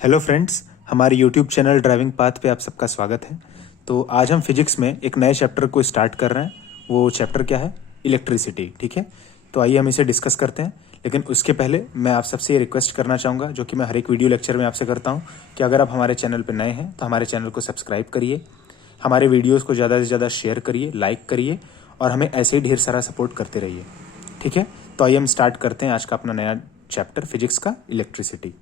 Hello friends, हमारे YouTube channel driving path पे आप सबका स्वागत है। तो आज हम फिजिक्स में एक नए चैप्टर को स्टार्ट कर रहे हैं। वो चैप्टर क्या है? इलेक्ट्रिसिटी। ठीक है, तो आइए हम इसे डिस्कस करते हैं। लेकिन उसके पहले मैं आप सबसे ये रिक्वेस्ट करना चाहूँगा, जो कि मैं हर एक वीडियो लेक्चर में आपसे करता हूँ, कि अगर आप हमारे चैनल पर नए हैं तो हमारे चैनल को सब्सक्राइब करिए, हमारे वीडियोज़ को ज़्यादा से ज़्यादा शेयर करिए, लाइक करिए और हमें ऐसे ही ढेर सारा सपोर्ट करते रहिए। ठीक है, तो आइए हम स्टार्ट करते हैं आज का अपना नया चैप्टर फिजिक्स का, इलेक्ट्रिसिटी।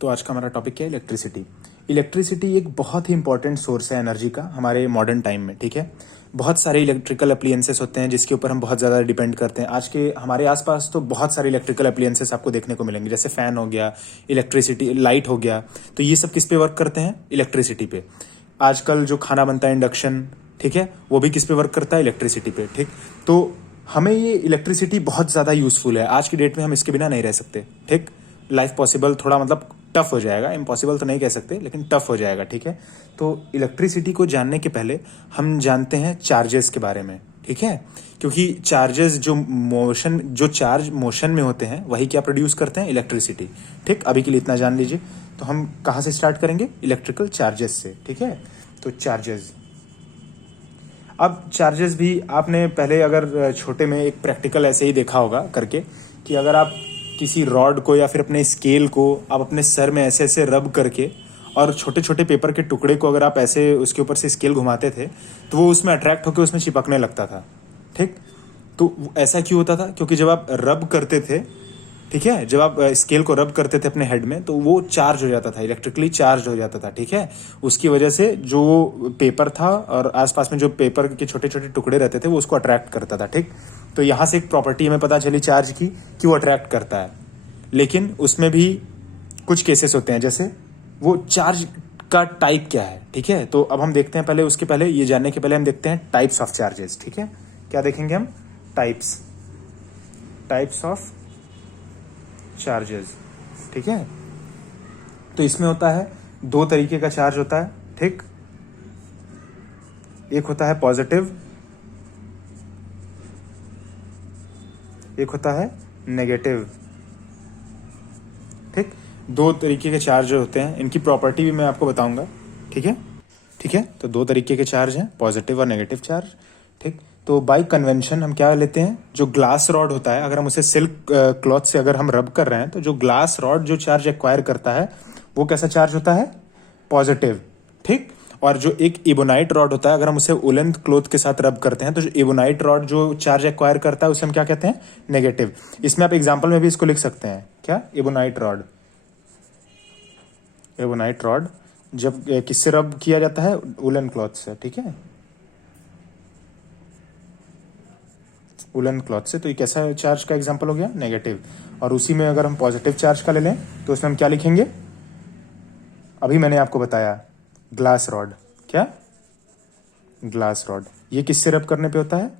तो आज का हमारा टॉपिक क्या है? इलेक्ट्रिसिटी। इलेक्ट्रिसिटी एक बहुत ही इंपॉर्टेंट सोर्स है एनर्जी का हमारे मॉडर्न टाइम में। ठीक है, बहुत सारे इलेक्ट्रिकल अप्लायंसेस होते हैं जिसके ऊपर हम बहुत ज़्यादा डिपेंड करते हैं। आज के हमारे आसपास तो बहुत सारे इलेक्ट्रिकल अप्लायंसेस आपको देखने को मिलेंगे, जैसे फ़ैन हो गया, इलेक्ट्रिसिटी लाइट हो गया। तो ये सब किस पे वर्क करते हैं? इलेक्ट्रिसिटी पे। आजकल जो खाना बनता है इंडक्शन, ठीक है, वो भी किस पे वर्क करता है? इलेक्ट्रिसिटी पे। ठीक, तो हमें ये इलेक्ट्रिसिटी बहुत ज़्यादा यूज़फुल है। आज की डेट में हम इसके बिना नहीं रह सकते। ठीक, लाइफ पॉसिबल थोड़ा मतलब टफ हो जाएगा, इम्पॉसिबल तो नहीं कह सकते लेकिन टफ हो जाएगा। ठीक है, तो इलेक्ट्रिसिटी को जानने के पहले हम जानते हैं चार्जेस के बारे में। ठीक है, क्योंकि चार्जेस जो चार्ज मोशन में होते हैं वही क्या प्रोड्यूस करते हैं? इलेक्ट्रिसिटी। ठीक, अभी के लिए इतना जान लीजिए। तो हम कहाँ से स्टार्ट करेंगे? इलेक्ट्रिकल चार्जेस से। ठीक है, तो चार्जेस। अब चार्जेस भी आपने पहले अगर छोटे में एक प्रैक्टिकल ऐसे ही देखा होगा करके, कि अगर आप किसी रॉड को या फिर अपने स्केल को आप अपने सर में ऐसे ऐसे रब करके और छोटे छोटे पेपर के टुकड़े को अगर आप ऐसे उसके ऊपर से स्केल घुमाते थे तो वो उसमें अट्रैक्ट होकर उसमें चिपकने लगता था। ठीक, तो ऐसा क्यों होता था? क्योंकि जब आप रब करते थे, ठीक है, जब आप स्केल को रब करते थे अपने हेड में तो वो चार्ज हो जाता था, इलेक्ट्रिकली चार्ज हो जाता था। ठीक है, उसकी वजह से जो पेपर था और आसपास में जो पेपर के छोटे छोटे टुकड़े रहते थे वो उसको अट्रैक्ट करता था। ठीक, तो यहाँ से एक प्रॉपर्टी हमें पता चली चार्ज की कि वो अट्रैक्ट करता है। लेकिन उसमें भी कुछ केसेस होते हैं, जैसे वो चार्ज का टाइप क्या है। ठीक है, तो अब हम देखते हैं, पहले उसके पहले ये जानने के पहले हम देखते हैं टाइप्स ऑफ चार्जेस। ठीक है, क्या देखेंगे हम? Types of charges. ठीक है, तो इसमें होता है दो तरीके का चार्ज होता है। ठीक, एक होता है पॉजिटिव, एक होता है नेगेटिव। ठीक, दो तरीके के चार्ज होते हैं, इनकी प्रॉपर्टी भी मैं आपको बताऊंगा। ठीक है, ठीक है, तो दो तरीके के चार्ज हैं, पॉजिटिव और नेगेटिव चार्ज। ठीक, तो बाय कन्वेंशन हम क्या लेते हैं? जो ग्लास रॉड होता है, अगर हम उसे सिल्क क्लॉथ से अगर हम रब कर रहे हैं तो जो ग्लास रॉड जो चार्ज एक्वायर करता है वो कैसा चार्ज होता है? पॉजिटिव। ठीक, और जो एक एबोनाइट रॉड होता है, अगर हम उसे वुलन क्लॉथ के साथ रब करते हैं तो जो एबोनाइट रॉड जो चार्ज एक्वायर करता है उसे हम क्या कहते हैं? नेगेटिव। इसमें आप एग्जाम्पल में भी इसको लिख सकते हैं, क्या? Ebonite rod. एबोनाइट रॉड जब किससे रब किया जाता है? वुलन क्लॉथ से। ठीक है, वुलन क्लॉथ से। तो ये कैसा चार्ज का एग्जांपल हो गया? नेगेटिव। और उसी में अगर हम पॉजिटिव चार्ज का ले लें तो उसमें हम क्या लिखेंगे? अभी मैंने आपको बताया, ग्लास रॉड। क्या? Glass rod. ये किससे रब करने पे होता है?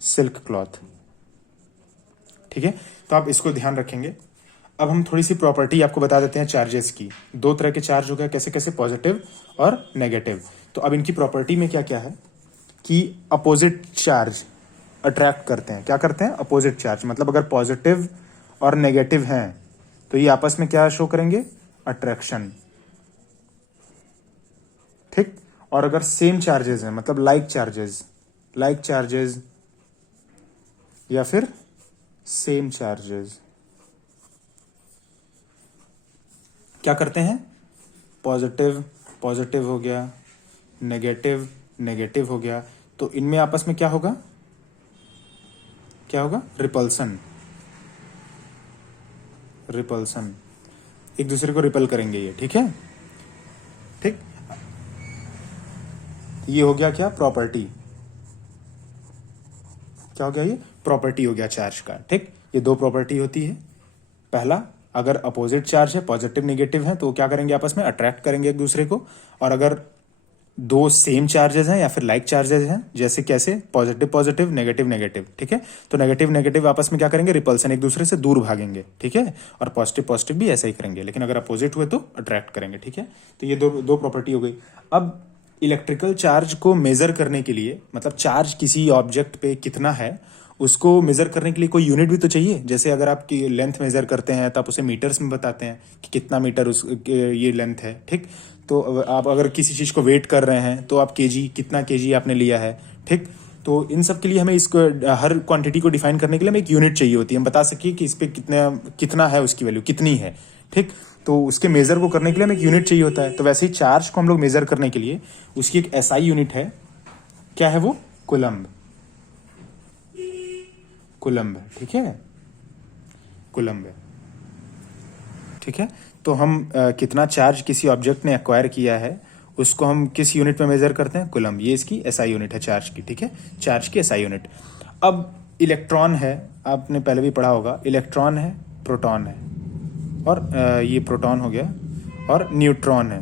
Silk cloth. ठीक है, तो आप इसको ध्यान रखेंगे। अब हम थोड़ी सी प्रॉपर्टी आपको बता देते हैं चार्जेस की। दो तरह के चार्ज हो गए, कैसे कैसे? पॉजिटिव और नेगेटिव। तो अब इनकी प्रॉपर्टी में क्या क्या है कि अपोजिट चार्ज अट्रैक्ट करते हैं। क्या करते हैं? Opposite charge. मतलब अगर पॉजिटिव और नेगेटिव हैं तो ये आपस में क्या शो करेंगे? अट्रैक्शन। ठीक, और अगर सेम चार्जेस हैं, मतलब लाइक चार्जेस या फिर सेम चार्जेस, क्या करते हैं? पॉजिटिव पॉजिटिव हो गया, नेगेटिव नेगेटिव हो गया, तो इनमें आपस में क्या होगा? क्या होगा? रिपल्सन। रिपल्सन, एक दूसरे को रिपल करेंगे ये। ठीक है, ठीक, ये हो गया क्या? प्रॉपर्टी। क्या हो गया? ये प्रॉपर्टी हो गया चार्ज का। ठीक, ये दो प्रॉपर्टी होती है। पहला, अगर अपोजिट चार्ज है, पॉजिटिव नेगेटिव है, तो क्या करेंगे? आपस में अट्रैक्ट करेंगे एक दूसरे को। और अगर दो सेम चार्जेस हैं या फिर लाइक चार्जेस हैं, जैसे कैसे? Positive positive, negative negative. ठीक है, तो नेगेटिव नेगेटिव आपस में क्या करेंगे? रिपल्सन, एक दूसरे से दूर भागेंगे। ठीक है, और पॉजिटिव पॉजिटिव भी ऐसा ही करेंगे, लेकिन अगर अपोजिट हुए तो अट्रैक्ट करेंगे। ठीक है, तो ये दो दो प्रॉपर्टी हो गई। अब इलेक्ट्रिकल चार्ज को मेजर करने के लिए, मतलब चार्ज किसी ऑब्जेक्ट पे कितना है उसको मेज़र करने के लिए कोई यूनिट भी तो चाहिए। जैसे अगर आप लेंथ मेज़र करते हैं तो आप उसे मीटर्स में बताते हैं कि कितना मीटर ये लेंथ है, ठीक। तो आप अगर किसी चीज़ को वेट कर रहे हैं तो आप केजी, कितना केजी आपने लिया है, ठीक। तो इन सब के लिए हमें इसको हर क्वांटिटी को डिफाइन करने के लिए हमें एक यूनिट चाहिए होती है। हम बता सकिए कि इस पर कितना है, उसकी वैल्यू कितनी है, ठीक। तो उसके मेज़र को करने के लिए हमें एक यूनिट चाहिए होता है। तो वैसे ही चार्ज को हम लोग मेज़र करने के लिए उसकी एक एसआई यूनिट है। क्या है वो? कूलम्ब। कूलम्ब, ठीक है, कूलम्ब है, ठीक है। तो हम कितना चार्ज किसी ऑब्जेक्ट ने एक्वायर किया है उसको हम किस यूनिट में मेजर करते हैं? कूलम्ब। ये इसकी एसआई यूनिट है चार्ज की, ठीक है, चार्ज की एसआई यूनिट। अब इलेक्ट्रॉन है, आपने पहले भी पढ़ा होगा, इलेक्ट्रॉन है, प्रोटॉन है, और ये प्रोटॉन हो गया, और न्यूट्रॉन है,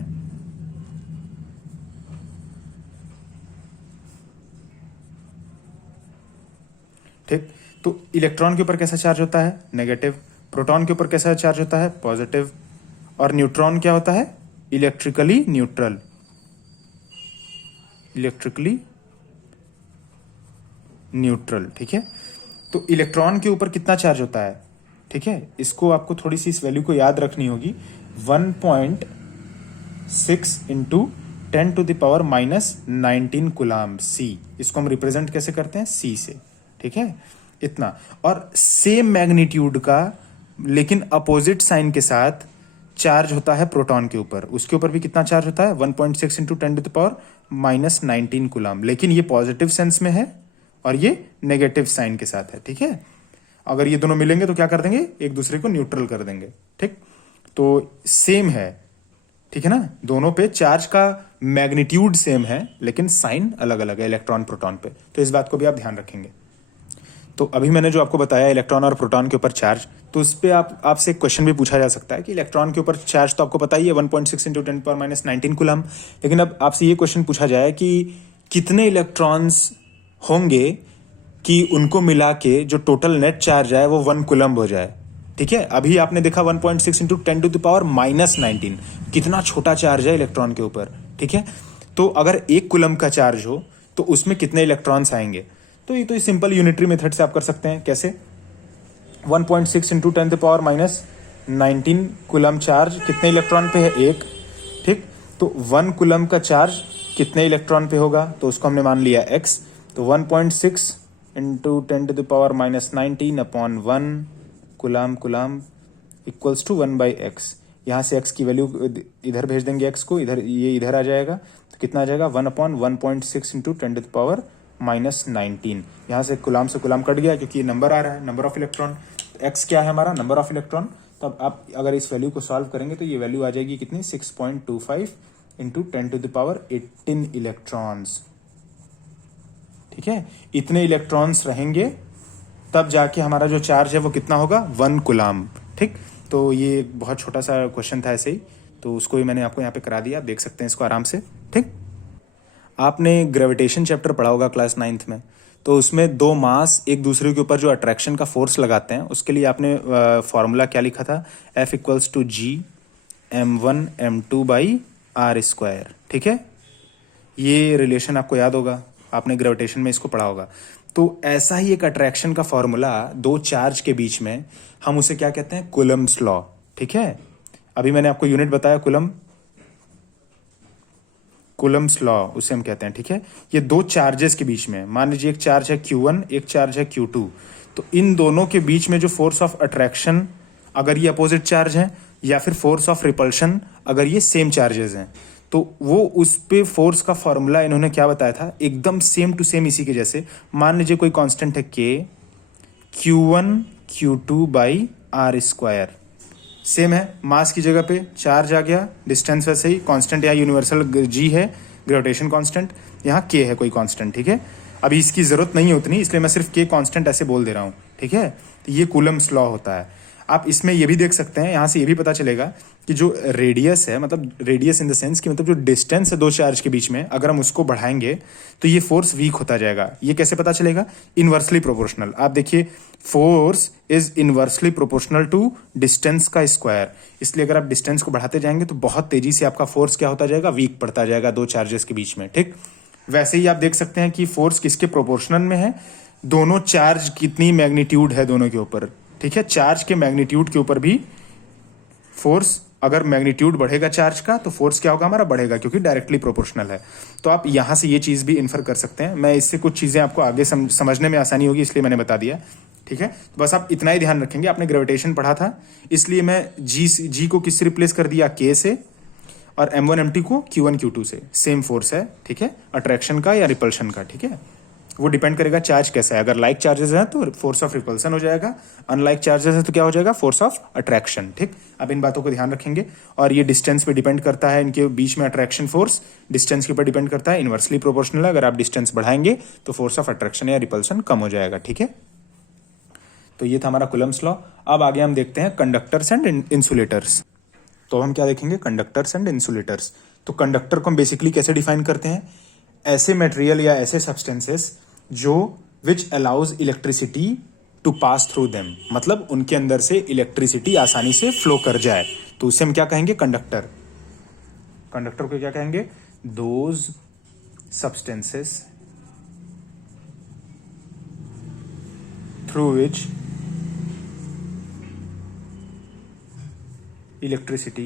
ठीक। तो इलेक्ट्रॉन के ऊपर कैसा चार्ज होता है? नेगेटिव। प्रोटॉन के ऊपर कैसा चार्ज होता है? पॉजिटिव। और न्यूट्रॉन क्या होता है? Electrically neutral. इलेक्ट्रिकली न्यूट्रल, ठीक है। तो इलेक्ट्रॉन के ऊपर कितना चार्ज होता है, ठीक है, इसको आपको थोड़ी सी इस वैल्यू को याद रखनी होगी। 1.6 इंटू 10⁻⁻19 कूलम्ब सी। इसको हम रिप्रेजेंट कैसे करते हैं? सी से, ठीक है, इतना। और सेम मैग्नीट्यूड का लेकिन अपोजिट साइन के साथ चार्ज होता है प्रोटॉन के ऊपर। उसके ऊपर भी कितना चार्ज होता है? 1.6 इंटू 10⁻⁻19 कूलम्ब। लेकिन ये पॉजिटिव सेंस में है और ये नेगेटिव साइन के साथ है, ठीक है। अगर ये दोनों मिलेंगे तो क्या कर देंगे? एक दूसरे को न्यूट्रल कर देंगे, ठीक। तो सेम है, ठीक है ना, दोनों पे चार्ज का मैग्नीट्यूड सेम है लेकिन साइन अलग अलग है इलेक्ट्रॉन प्रोटॉन पे। तो इस बात को भी आप ध्यान रखेंगे। तो अभी मैंने जो आपको बताया इलेक्ट्रॉन और प्रोटॉन के ऊपर चार्ज, तो उस पर आपसे एक क्वेश्चन भी पूछा जा सकता है कि इलेक्ट्रॉन के ऊपर चार्ज तो आपको पता ही है 1.6 इंटू 10⁻⁻19 कूलम्ब। लेकिन अब आपसे ये क्वेश्चन पूछा जाए कि कितने इलेक्ट्रॉन्स होंगे कि उनको मिला के जो टोटल नेट चार्ज है वो 1 कूलम्ब हो जाए, ठीक है। अभी आपने देखा 1.6 इंटू 10⁻⁻19 कितना छोटा चार्ज है इलेक्ट्रॉन के ऊपर, ठीक है। तो अगर 1 कूलम्ब का चार्ज हो तो उसमें कितने इलेक्ट्रॉन्स आएंगे? तो ये सिंपल यूनिटरी मेथड से आप कर सकते हैं। कैसे? 1.6 इंटू 10⁻⁻19 कूलम्ब चार्ज कितने इलेक्ट्रॉन पे है? 1, ठीक। तो 1 कूलम्ब का चार्ज कितने इलेक्ट्रॉन पे होगा? तो उसको हमने मान लिया x। तो 1.6 into 10⁻⁻19 upon 1 coulomb equals to 1/x। यहाँ से x की वैल्यू इधर भेज देंगे, x को इधर, ये इधर आ जाएगा। तो कितना आ जाएगा? 1/1.6 इंटू 10⁻⁻19। यहाँ से कूलम्ब से कूलम्ब कट गया क्योंकि ये नंबर आ रहा है, नंबर ऑफ इलेक्ट्रॉन। x क्या है हमारा? Number of electron. तो अब आप अगर इस वैल्यू को सॉल्व करेंगे तो ये वैल्यू आ जाएगी कितनी? 6.25 इंटू 10⁻18 इलेक्ट्रॉन्स, ठीक है। इतने इलेक्ट्रॉन्स रहेंगे तब जाके हमारा जो चार्ज है वो कितना होगा? 1 कूलम्ब, ठीक। तो ये एक बहुत छोटा सा क्वेश्चन था ऐसे ही, तो उसको भी मैंने आपको यहाँ पे करा दिया, आप देख सकते हैं इसको आराम से, ठीक। आपने ग्रेविटेशन चैप्टर पढ़ा होगा क्लास 9th में, तो उसमें दो मास एक दूसरे के ऊपर जो अट्रैक्शन का फोर्स लगाते हैं उसके लिए आपने फॉर्मूला क्या लिखा था? F equals to G m1m2/r², ठीक है। ये रिलेशन आपको याद होगा, आपने ग्रेविटेशन में इसको पढ़ा होगा। तो ऐसा ही एक अट्रैक्शन का फॉर्मूला दो चार्ज के बीच में, हम उसे क्या कहते हैं? कूलम्ब्स लॉ, ठीक है। अभी मैंने आपको यूनिट बताया कूलम्ब्स लॉ, उसे हम कहते हैं, ठीक है। ये दो चार्जेस के बीच में, मान लीजिए एक चार्ज है Q1, एक चार्ज है Q2, तो इन दोनों के बीच में जो फोर्स ऑफ अट्रैक्शन, अगर ये अपोजिट चार्ज है, या फिर फोर्स ऑफ रिपल्शन अगर ये सेम चार्जेस हैं, तो वो उस पे फोर्स का फॉर्मूला इन्होंने क्या बताया था? एकदम सेम टू सेम इसी के जैसे। मान लीजिए कोई कांस्टेंट है K, Q1 Q2/r², सेम है, मास की जगह पे चार्ज आ गया, डिस्टेंस वैसे ही, कांस्टेंट यहाँ यूनिवर्सल G है, ग्रेविटेशन कांस्टेंट, यहाँ K है कोई कांस्टेंट, ठीक है। अभी इसकी जरूरत नहीं है उतनी, इसलिए मैं सिर्फ K कांस्टेंट ऐसे बोल दे रहा हूँ, ठीक है। तो ये कूलम्ब्स लॉ होता है। आप इसमें ये भी देख सकते हैं, यहाँ से ये भी पता चलेगा कि जो रेडियस है, मतलब रेडियस इन द सेंस कि मतलब जो डिस्टेंस है दो चार्ज के बीच में, अगर हम उसको बढ़ाएंगे तो ये फोर्स वीक होता जाएगा। ये कैसे पता चलेगा? Inversely proportional. आप देखिए, force is inversely proportional to distance का स्क्वायर। इसलिए अगर आप डिस्टेंस को बढ़ाते जाएंगे तो बहुत तेजी से आपका फोर्स क्या होता जाएगा? वीक पड़ता जाएगा दो चार्जेस के बीच में, ठीक। वैसे ही आप देख सकते हैं कि फोर्स किसके प्रोपोर्शनल में है? दोनों चार्ज कितनी मैग्नीट्यूड है दोनों के ऊपर, ठीक है। चार्ज के मैग्नीट्यूड के ऊपर भी फोर्स, अगर मैग्नीट्यूड बढ़ेगा चार्ज का तो फोर्स क्या होगा हमारा, बढ़ेगा, क्योंकि डायरेक्टली प्रोपोर्शनल है। तो आप यहां से ये चीज भी इन्फर कर सकते हैं। मैं इससे कुछ चीजें आपको आगे समझने में आसानी होगी इसलिए मैंने बता दिया, ठीक है। तो बस आप इतना ही ध्यान रखेंगे। आपने ग्रेविटेशन पढ़ा था, इसलिए मैं जी को किससे रिप्लेस कर दिया, के से, और M1 M2 को Q1 Q2 से। सेम फोर्स है, ठीक है, अट्रैक्शन का या रिपल्शन का, ठीक है। वो डिपेंड करेगा चार्ज कैसा है। अगर लाइक चार्जेस है तो फोर्स ऑफ रिपल्सन हो जाएगा, अनलाइक चार्जेस है तो क्या हो जाएगा, फोर्स ऑफ अट्रैक्शन, ठीक। अब इन बातों को ध्यान रखेंगे। और ये डिस्टेंस पे डिपेंड करता है, इनके बीच में अट्रैक्शन फोर्स डिस्टेंस के ऊपर डिपेंड करता है, इनवर्सली प्रोपोर्शनल है। अगर आप डिस्टेंस बढ़ाएंगे तो फोर्स ऑफ अट्रैक्शन या रिपल्सन कम हो जाएगा, ठीक है। तो ये था हमारा कूलम्स लॉ। अब आगे हम देखते हैं कंडक्टर्स एंड इंसुलेटर्स। तो हम क्या देखेंगे, कंडक्टर्स एंड इंसुलेटर्स। तो कंडक्टर को हम बेसिकली कैसे डिफाइन करते हैं, ऐसे मटेरियल या ऐसे सब्सटेंसेस जो which allows electricity to pass through them, मतलब उनके अंदर से इलेक्ट्रिसिटी आसानी से फ्लो कर जाए, तो उसे हम क्या कहेंगे, कंडक्टर। कंडक्टर को क्या कहेंगे, those substances through which electricity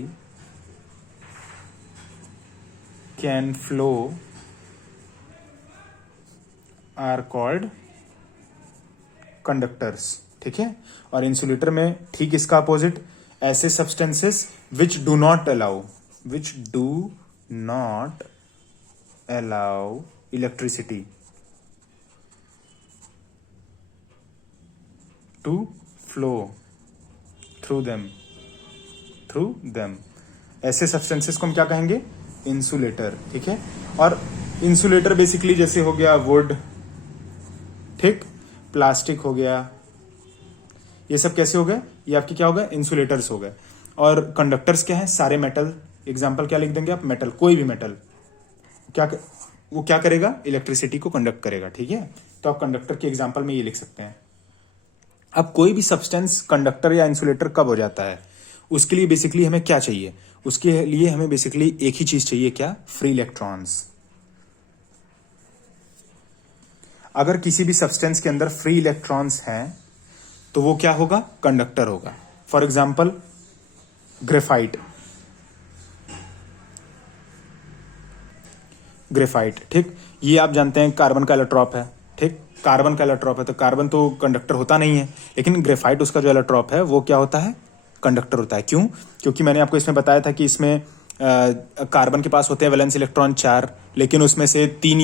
can flow are called conductors, ठीक है। और इंसुलेटर में ठीक इसका अपोजिट, ऐसे substances which do not allow electricity to flow through them, ऐसे सब्सटेंसेस को हम क्या कहेंगे, इंसुलेटर, ठीक है। और इंसुलेटर बेसिकली जैसे हो गया वुड, ठीक, प्लास्टिक हो गया, ये सब कैसे हो गए, ये आपके क्या हो गए, इंसुलेटर्स हो गए। और कंडक्टर्स क्या है, सारे मेटल। एग्जांपल क्या लिख देंगे आप, मेटल, कोई भी मेटल वो क्या करेगा, इलेक्ट्रिसिटी को कंडक्ट करेगा, ठीक है। तो आप कंडक्टर के एग्जांपल में ये लिख सकते हैं। अब कोई भी सब्सटेंस कंडक्टर या इंसुलेटर कब हो जाता है, उसके लिए बेसिकली हमें क्या चाहिए, उसके लिए हमें बेसिकली एक ही चीज चाहिए, क्या, फ्री इलेक्ट्रॉन्स। अगर किसी भी सब्सटेंस के अंदर फ्री इलेक्ट्रॉन्स हैं तो वो क्या होगा, कंडक्टर होगा। फॉर एग्जांपल ग्रेफाइट, ठीक, ये आप जानते हैं कार्बन का एलोट्रॉप है, ठीक। कार्बन का एलोट्रॉप है तो कार्बन तो कंडक्टर होता नहीं है, लेकिन ग्रेफाइट उसका जो एलोट्रॉप है वो क्या होता है, कंडक्टर होता है। क्यों, क्योंकि मैंने आपको इसमें बताया था कि इसमें कार्बन के पास होते हैं वैलेंस इलेक्ट्रॉन 4, लेकिन उसमें से तीन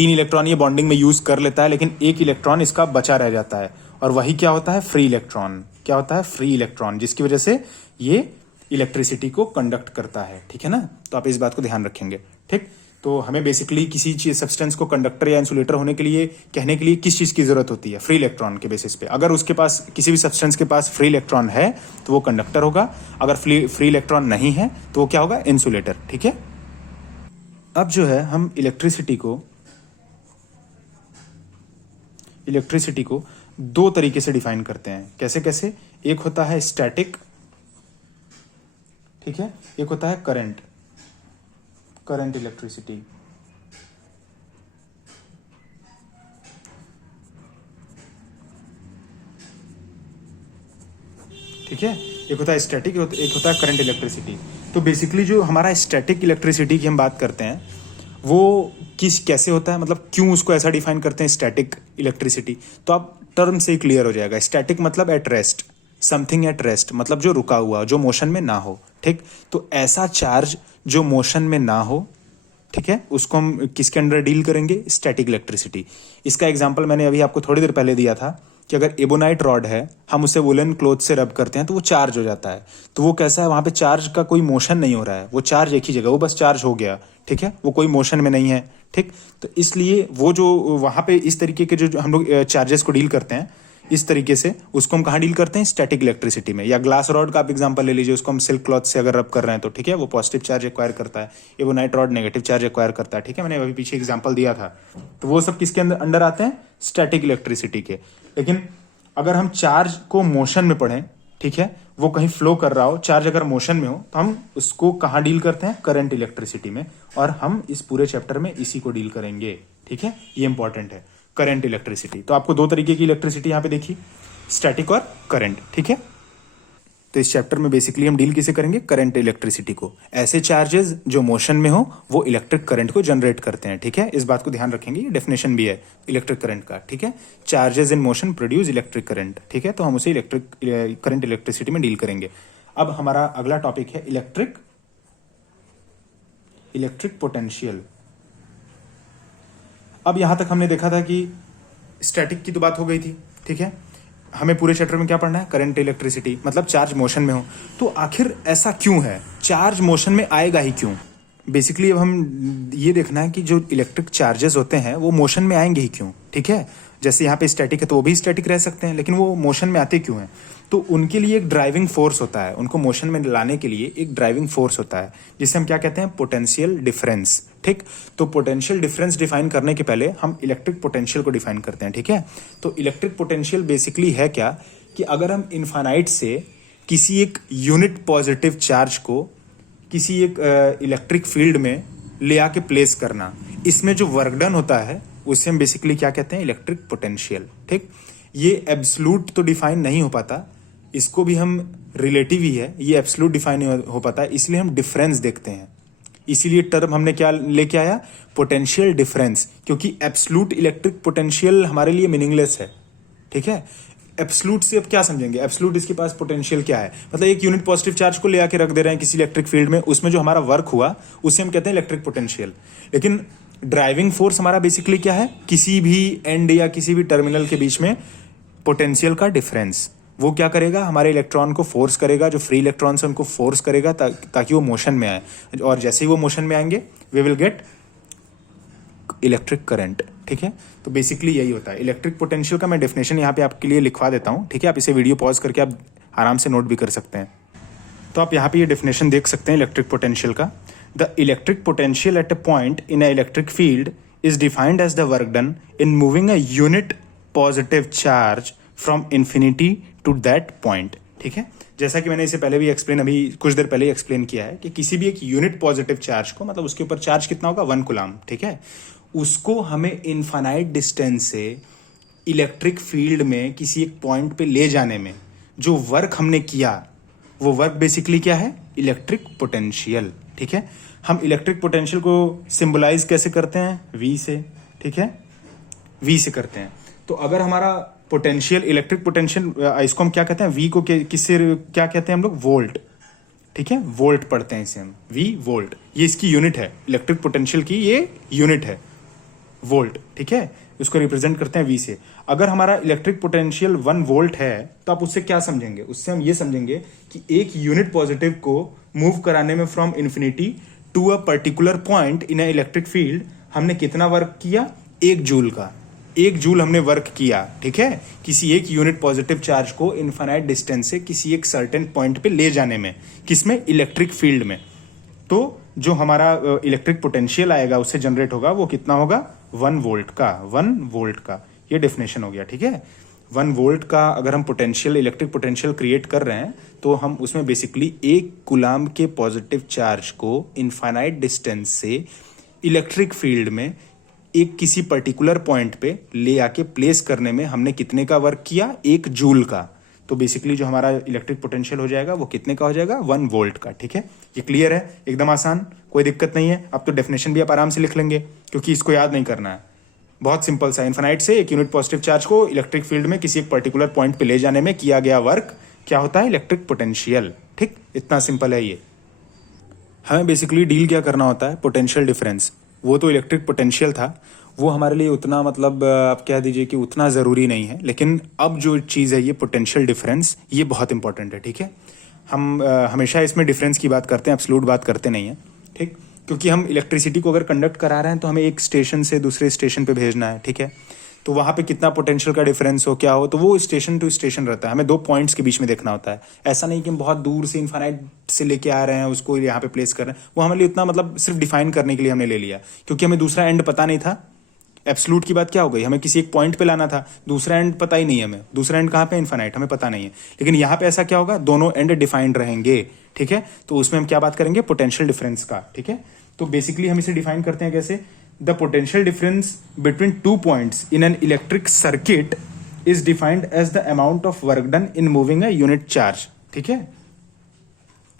इलेक्ट्रॉन ये बॉन्डिंग में यूज कर लेता है, लेकिन एक इलेक्ट्रॉन इसका बचा रह जाता है, और वही क्या होता है, फ्री इलेक्ट्रॉन। क्या होता है, फ्री इलेक्ट्रॉन, जिसकी वजह से ये इलेक्ट्रिसिटी को कंडक्ट करता है, ठीक है ना। तो आप इस बात को ध्यान रखेंगे, ठीक। तो हमें बेसिकली किसी चीज सब्सटेंस को कंडक्टर या इंसुलेटर होने के लिए, कहने के लिए किस चीज की जरूरत होती है, फ्री इलेक्ट्रॉन के बेसिस पे। अगर उसके पास, किसी भी सब्सटेंस के पास फ्री इलेक्ट्रॉन है तो वो कंडक्टर होगा, अगर फ्री इलेक्ट्रॉन नहीं है तो वो क्या होगा, इंसुलेटर, ठीक है। अब जो है हम इलेक्ट्रिसिटी को दो तरीके से डिफाइन करते हैं। कैसे कैसे, एक होता है स्टैटिक, ठीक है, एक होता है करंट इलेक्ट्रिसिटी। ठीक है, एक होता है स्टैटिक, एक होता है करंट इलेक्ट्रिसिटी। तो बेसिकली जो हमारा स्टैटिक इलेक्ट्रिसिटी की हम बात करते हैं वो कैसे होता है, मतलब क्यों उसको ऐसा डिफाइन करते हैं स्टैटिक इलेक्ट्रिसिटी, तो आप टर्म से ही क्लियर हो जाएगा। स्टैटिक मतलब at rest, something at rest मतलब जो रुका हुआ, जो मोशन में ना हो, ठीक। तो ऐसा चार्ज जो मोशन में ना हो, ठीक है, उसको हम किसके अंडर डील करेंगे, स्टैटिक इलेक्ट्रिसिटी। इसका एग्जांपल मैंने अभी आपको थोड़ी देर पहले दिया था कि अगर एबोनाइट रॉड है, हम उसे वुलन क्लॉथ से रब करते हैं तो वो चार्ज हो जाता है। तो वो कैसा है, वहां पे चार्ज का कोई मोशन नहीं हो रहा है, वो चार्ज एक ही जगह, वो बस चार्ज हो गया, ठीक है, वो कोई मोशन में नहीं है, ठीक। तो इसलिए वो जो वहां पे इस तरीके के जो हम लोग चार्जेस को डील करते हैं, इस तरीके से उसको हम कहाँ डील करते हैं, स्टैटिक इलेक्ट्रिसिटी में। या ग्लास रॉड का आप एग्जांपल ले लीजिए, उसको हम सिल्क क्लॉथ से अगर रब कर रहे हैं तो ठीक है, वो पॉजिटिव चार्ज एक्वायर करता है। Ebonite rod negative charge acquire करता है, ठीक है, मैंने अभी पीछे एग्जांपल दिया था। तो वो सब किसके अंडर आते हैं, स्टैटिक इलेक्ट्रिसिटी के। लेकिन अगर हम चार्ज को मोशन में पढ़ें, ठीक है, वो कहीं फ्लो कर रहा हो, चार्ज अगर मोशन में हो, तो हम उसको कहाँ डील करते हैं, करंट इलेक्ट्रिसिटी में। और हम इस पूरे चैप्टर में इसी को डील करेंगे, ठीक है, ये इंपॉर्टेंट है। Current electricity. तो आपको दो तरीके की इलेक्ट्रिसिटी यहाँ पे देखी, स्टैटिक और करंट, ठीक है। तो इस चैप्टर में बेसिकली हम डील किसे करेंगे, करंट इलेक्ट्रिसिटी को। ऐसे चार्जेस जो मोशन में हो वो इलेक्ट्रिक करंट को जनरेट करते हैं, ठीक है। इस बात को ध्यान रखेंगे, डेफिनेशन भी है इलेक्ट्रिक करंट का, ठीक है। Charges in motion produce electric current, ठीक है। तो हम उसे इलेक्ट्रिक करंट इलेक्ट्रिसिटी में डील करेंगे। अब हमारा अगला टॉपिक है इलेक्ट्रिक पोटेंशियल। अब यहां तक हमने देखा था कि स्टैटिक की तो बात हो गई थी, ठीक है। हमें पूरे चैप्टर में क्या पढ़ना है, करंट इलेक्ट्रिसिटी, मतलब चार्ज मोशन में हो। तो आखिर ऐसा क्यों है, चार्ज मोशन में आएगा ही क्यों। बेसिकली अब हम ये देखना है कि जो इलेक्ट्रिक चार्जेस होते हैं वो मोशन में आएंगे ही क्यों, ठीक है। जैसे यहाँ पे स्टैटिक है तो वो भी स्टैटिक रह सकते हैं, लेकिन वो मोशन में आते क्यों हैं। तो उनके लिए एक ड्राइविंग फोर्स होता है, उनको मोशन में लाने के लिए एक ड्राइविंग फोर्स होता है, जिसे हम क्या कहते हैं, पोटेंशियल डिफरेंस, ठीक। तो पोटेंशियल डिफरेंस डिफाइन करने के पहले हम इलेक्ट्रिक पोटेंशियल को डिफाइन करते हैं, ठीक है। तो इलेक्ट्रिक पोटेंशियल बेसिकली है क्या, कि अगर हम इनफाइनाइट से किसी एक यूनिट पॉजिटिव चार्ज को किसी एक इलेक्ट्रिक फील्ड में ले आके प्लेस करना, इसमें जो वर्क डन होता है उसे हम बेसिकली क्या कहते हैं, इलेक्ट्रिक पोटेंशियल, ठीक। ये एब्सोल्यूट तो डिफाइन नहीं हो पाता, इसको भी हम रिलेटिव ही है, ये एब्सोल्यूट डिफाइन नहीं हो पाता, इसलिए हम डिफरेंस देखते हैं। इसीलिए टर्म हमने क्या लेके आया, पोटेंशियल डिफरेंस, क्योंकि एब्सोल्यूट इलेक्ट्रिक पोटेंशियल हमारे लिए मीनिंगलेस है, ठीक है। एब्सोल्यूट से अब क्या समझेंगे, एब्सोल्यूट इसके पास पोटेंशियल क्या है, मतलब एक यूनिट पॉजिटिव चार्ज को ले आके रख दे रहे हैं किसी इलेक्ट्रिक फील्ड में, उसमें जो हमारा वर्क हुआ उसे हम कहते हैं इलेक्ट्रिक पोटेंशियल। लेकिन ड्राइविंग फोर्स हमारा बेसिकली क्या है, किसी भी एंड या किसी भी टर्मिनल के बीच में पोटेंशियल का डिफरेंस। वो क्या करेगा, हमारे इलेक्ट्रॉन को फोर्स करेगा, जो फ्री इलेक्ट्रॉन्स हैं उनको फोर्स करेगा ताकि वो मोशन में आए, और जैसे ही वो मोशन में आएंगे we will get electric current, ठीक है। तो बेसिकली यही होता है इलेक्ट्रिक पोटेंशियल का। मैं डेफिनेशन यहाँ पे आपके लिए लिखवा देता हूँ, ठीक है। आप इसे वीडियो पॉज करके आप आराम से नोट भी कर सकते हैं। तो आप यहाँ पे ये डेफिनेशन देख सकते हैं इलेक्ट्रिक पोटेंशियल का। The electric potential at a point in a electric field is defined as the work done in moving a unit positive charge from infinity to that point, ठीक है। जैसा कि मैंने इसे पहले भी अभी कुछ देर पहले ही एक्सप्लेन किया है कि किसी भी एक यूनिट पॉजिटिव चार्ज को, मतलब उसके ऊपर चार्ज कितना होगा, 1 कूलम, ठीक है। उसको हमें इनफाइनाइट डिस्टेंस से इलेक्ट्रिक फील्ड में किसी एक पॉइंट पे ले जाने में जो वर्क हमने किया, वो वर्क बेसिकली क्या है, इलेक्ट्रिक पोटेंशियल, ठीक है। हम इलेक्ट्रिक पोटेंशियल को सिंबलाइज कैसे करते हैं, V से, ठीक है, V से करते हैं। तो अगर हमारा पोटेंशियल, इलेक्ट्रिक पोटेंशियल, इसको हम क्या कहते हैं, V को किससे क्या कहते हैं हम लोग, वोल्ट, ठीक है। वोल्ट पढ़ते हैं इसे हम, V वोल्ट, ये इसकी यूनिट है, इलेक्ट्रिक पोटेंशियल की ये यूनिट है वोल्ट, ठीक है। इसको रिप्रेजेंट करते हैं V से। अगर हमारा इलेक्ट्रिक पोटेंशियल 1 वोल्ट है तो आप उससे क्या समझेंगे, उससे हम ये समझेंगे कि एक यूनिट पॉजिटिव को मूव कराने में from infinity to a particular point in a electric field हमने कितना वर्क किया, 1 जूल का, 1 जूल हमने वर्क किया, ठीक है। किसी एक यूनिट पॉजिटिव चार्ज को इनफाइनाइट डिस्टेंस से किसी एक सर्टेन पॉइंट पे ले जाने में, किसमें, इलेक्ट्रिक फील्ड में। तो जो हमारा इलेक्ट्रिक पोटेंशियल आएगा उससे जनरेट होगा वो कितना होगा, 1 वोल्ट का, 1 वोल्ट का। ये डेफिनेशन हो गया, ठीक है। 1 वोल्ट का अगर हम पोटेंशियल, इलेक्ट्रिक पोटेंशियल क्रिएट कर रहे हैं तो हम उसमें बेसिकली 1 कूलम के पॉजिटिव चार्ज को इनफाइनाइट डिस्टेंस से इलेक्ट्रिक फील्ड में एक किसी पर्टिकुलर पॉइंट पे ले आके प्लेस करने में हमने कितने का वर्क किया, 1 जूल का। तो बेसिकली जो हमारा इलेक्ट्रिक पोटेंशियल हो जाएगा वो कितने का हो जाएगा, 1 वोल्ट का, ठीक है। ये क्लियर है, एकदम आसान, कोई दिक्कत नहीं है। अब तो डेफिनेशन भी आप आराम से लिख लेंगे क्योंकि इसको याद नहीं करना है, बहुत सिंपल सा। इनफाइनाइट से एक यूनिट पॉजिटिव चार्ज को इलेक्ट्रिक फील्ड में किसी एक पर्टिकुलर पॉइंट पे ले जाने में किया गया वर्क क्या होता है, इलेक्ट्रिक पोटेंशियल, ठीक। इतना सिंपल है ये। हमें बेसिकली डील क्या करना होता है, पोटेंशियल डिफरेंस। वो तो इलेक्ट्रिक पोटेंशियल था, वो हमारे लिए उतना, मतलब आप कह दीजिए कि उतना ज़रूरी नहीं है, लेकिन अब जो चीज़ है ये पोटेंशियल डिफरेंस, ये बहुत इंपॉर्टेंट है, ठीक है। हम हमेशा इसमें डिफरेंस की बात करते हैं, एब्सोल्यूट बात करते नहीं हैं, ठीक। क्योंकि हम इलेक्ट्रिसिटी को अगर कंडक्ट करा रहे हैं तो हमें एक स्टेशन से दूसरे स्टेशन पे भेजना है, ठीक है। तो वहाँ पे कितना पोटेंशियल का डिफरेंस हो, क्या हो, तो वो स्टेशन टू स्टेशन रहता है, हमें 2 पॉइंट्स के बीच में देखना होता है। ऐसा नहीं कि हम बहुत दूर से इनफाइनाइट से लेके आ रहे हैं उसको यहाँ पे प्लेस कर रहे हैं, वो हमारे लिए उतना, मतलब सिर्फ डिफाइन करने के लिए हमने ले लिया, क्योंकि हमें दूसरा एंड पता नहीं था। एब्सोल्यूट की बात क्या हो गई, हमें किसी एक पॉइंट पे लाना था, दूसरा एंड पता ही नहीं है हमें, दूसरा एंड कहाँ पे, इनफाइनाइट, हमें पता नहीं है। लेकिन यहाँ पे ऐसा क्या होगा, दोनों एंड डिफाइंड रहेंगे, ठीक है। तो उसमें हम क्या बात करेंगे, पोटेंशियल डिफरेंस का, ठीक है। तो बेसिकली हम इसे डिफाइन करते हैं कैसे, the potential difference between 2 points in an electric circuit is defined as the amount of work done in moving a unit charge. ठीक है,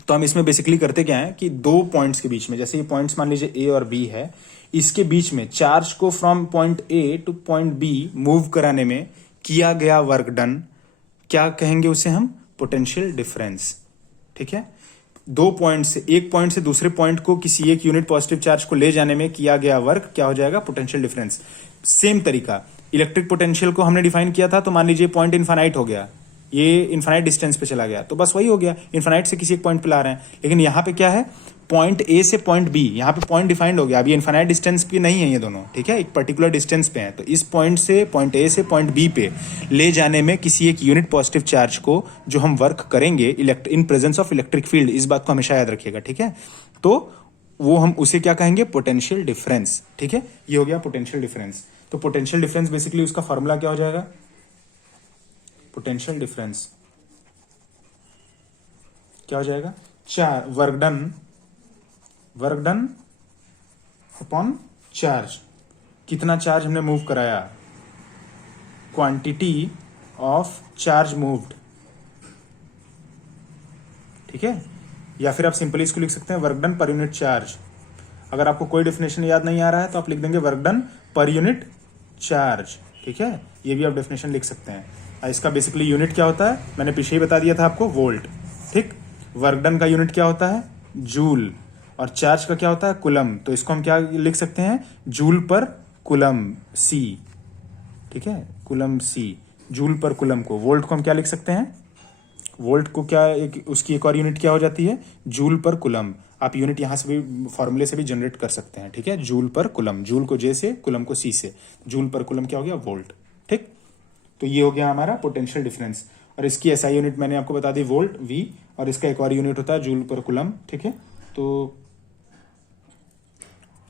तो हम इसमें बेसिकली करते क्या है कि दो पॉइंट्स के बीच में, जैसे ये पॉइंट्स मान लीजिए ए और बी है, इसके बीच में चार्ज को from point A to point B move कराने में किया गया वर्क डन, क्या कहेंगे उसे हम? Potential difference. ठीक है, दो पॉइंट से, एक पॉइंट से दूसरे पॉइंट को किसी एक यूनिट पॉजिटिव चार्ज को ले जाने में किया गया वर्क क्या हो जाएगा? Potential difference. सेम तरीका, इलेक्ट्रिक पोटेंशियल को हमने डिफाइन किया था, तो मान लीजिए पॉइंट इनफाइनाइट हो गया, ये इनफाइनाइट डिस्टेंस पे चला गया, तो बस वही हो गया, इनफाइनाइट से किसी एक पॉइंट पे ला रहे हैं। लेकिन यहाँ पे क्या है? पॉइंट ए से पॉइंट बी, यहाँ पे पॉइंट डिफाइंड हो गया, अभी इनफाइनाइट डिस्टेंस पे नहीं है ये दोनों। ठीक है, एक पर्टिकुलर डिस्टेंस पे है, तो इस पॉइंट से, पॉइंट ए से पॉइंट बी पे ले जाने में किसी एक यूनिट पॉजिटिव चार्ज को जो हम वर्क करेंगे in presence of electric field, इस बात को हमेशा याद रखिएगा। ठीक है, तो वो हम उसे क्या कहेंगे? Potential difference. ठीक है, ये हो गया पोटेंशियल डिफरेंस। तो पोटेंशियल डिफरेंस बेसिकली उसका फॉर्मूला क्या हो जाएगा? पोटेंशियल डिफरेंस क्या हो जाएगा? Work done upon charge. कितना चार्ज हमने मूव कराया? Quantity of charge moved. ठीक है, या फिर आप सिंपली इसको लिख सकते हैं work done per unit charge. अगर आपको कोई डेफिनेशन याद नहीं आ रहा है तो आप लिख देंगे work done per unit charge. ठीक है, ये भी आप डेफिनेशन लिख सकते हैं। इसका बेसिकली यूनिट क्या होता है? मैंने पीछे ही बता दिया था आपको, वोल्ट। ठीक, वर्क डन का यूनिट क्या होता है? जूल। और चार्ज का क्या होता है? कुलम। तो इसको हम क्या लिख सकते हैं? जूल पर कुलम सी। ठीक है, कुलम सी, जूल पर कुलम को, वोल्ट को हम क्या लिख सकते हैं? वोल्ट को क्या उसकी एक और यूनिट क्या हो जाती है? Joule per coulomb. आप यूनिट यहां से भी फॉर्मूले से भी जनरेट कर सकते हैं। ठीक है, जूल पर कुलम, जूल को जे से, कुलम को सी से, जूल पर कुलम क्या हो गया? वोल्ट। ठीक, तो ये हो गया हमारा पोटेंशियल डिफरेंस। और इसकी एसआई यूनिट मैंने आपको बता दी, वोल्ट, वी, और इसका एक और यूनिट होता है जूल पर कुलम। ठीक है, तो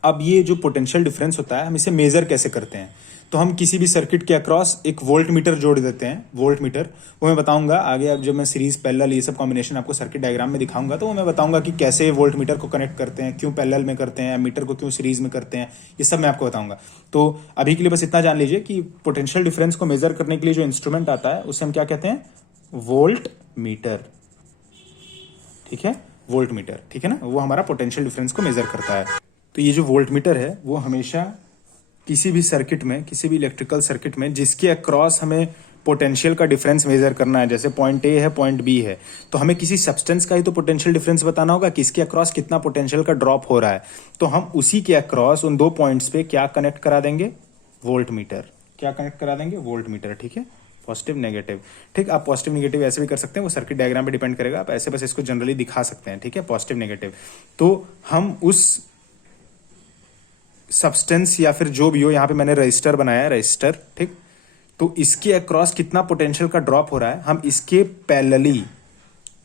अब ये जो पोटेंशियल डिफरेंस होता है, हम इसे मेजर कैसे करते हैं? तो हम किसी भी सर्किट के अक्रॉस एक वोल्ट मीटर जोड़ देते हैं। वोल्ट मीटर वो मैं बताऊंगा आगे, अब जब मैं सीरीज पैरेलल ये सब कॉम्बिनेशन आपको सर्किट डायग्राम में दिखाऊंगा, तो वो मैं बताऊंगा कि कैसे वोल्ट मीटर को कनेक्ट करते हैं, क्यों पैरेलल में करते हैं, मीटर को क्यों सीरीज में करते हैं, ये सब मैं आपको बताऊंगा। तो अभी के लिए बस इतना जान लीजिए कि पोटेंशियल डिफरेंस को मेजर करने के लिए जो इंस्ट्रूमेंट आता है उसे हम क्या कहते हैं? Volt meter. ठीक है, वोल्ट मीटर। ठीक है ना, वो हमारा पोटेंशियल डिफरेंस को मेजर करता है। तो ये जो वोल्ट मीटर है वो हमेशा किसी भी सर्किट में, किसी भी इलेक्ट्रिकल सर्किट में जिसके अक्रॉस हमें पोटेंशियल का डिफरेंस मेजर करना है, जैसे पॉइंट ए है, पॉइंट बी है, तो हमें किसी सब्सटेंस का ही तो पोटेंशियल डिफरेंस बताना होगा कि इसके अक्रॉस कितना पोटेंशियल का ड्रॉप हो रहा है। तो हम उसी के अक्रॉस उन दो पॉइंट्स पे क्या कनेक्ट करा देंगे? Volt meter. क्या कनेक्ट करा देंगे? Volt meter. ठीक है, पॉजिटिव नेगेटिव। ठीक, आप पॉजिटिव नेगेटिव ऐसे भी कर सकते हैं, वो सर्किट डायग्राम पे डिपेंड करेगा, आप ऐसे बस इसको जनरली दिखा सकते हैं। ठीक है, पॉजिटिव नेगेटिव। तो हम उस सब्सटेंस या फिर जो भी हो, यहाँ पे मैंने रजिस्टर बनाया है, रजिस्टर। ठीक, तो इसके अक्रॉस कितना पोटेंशियल का ड्रॉप हो रहा है, हम इसके पैरेलली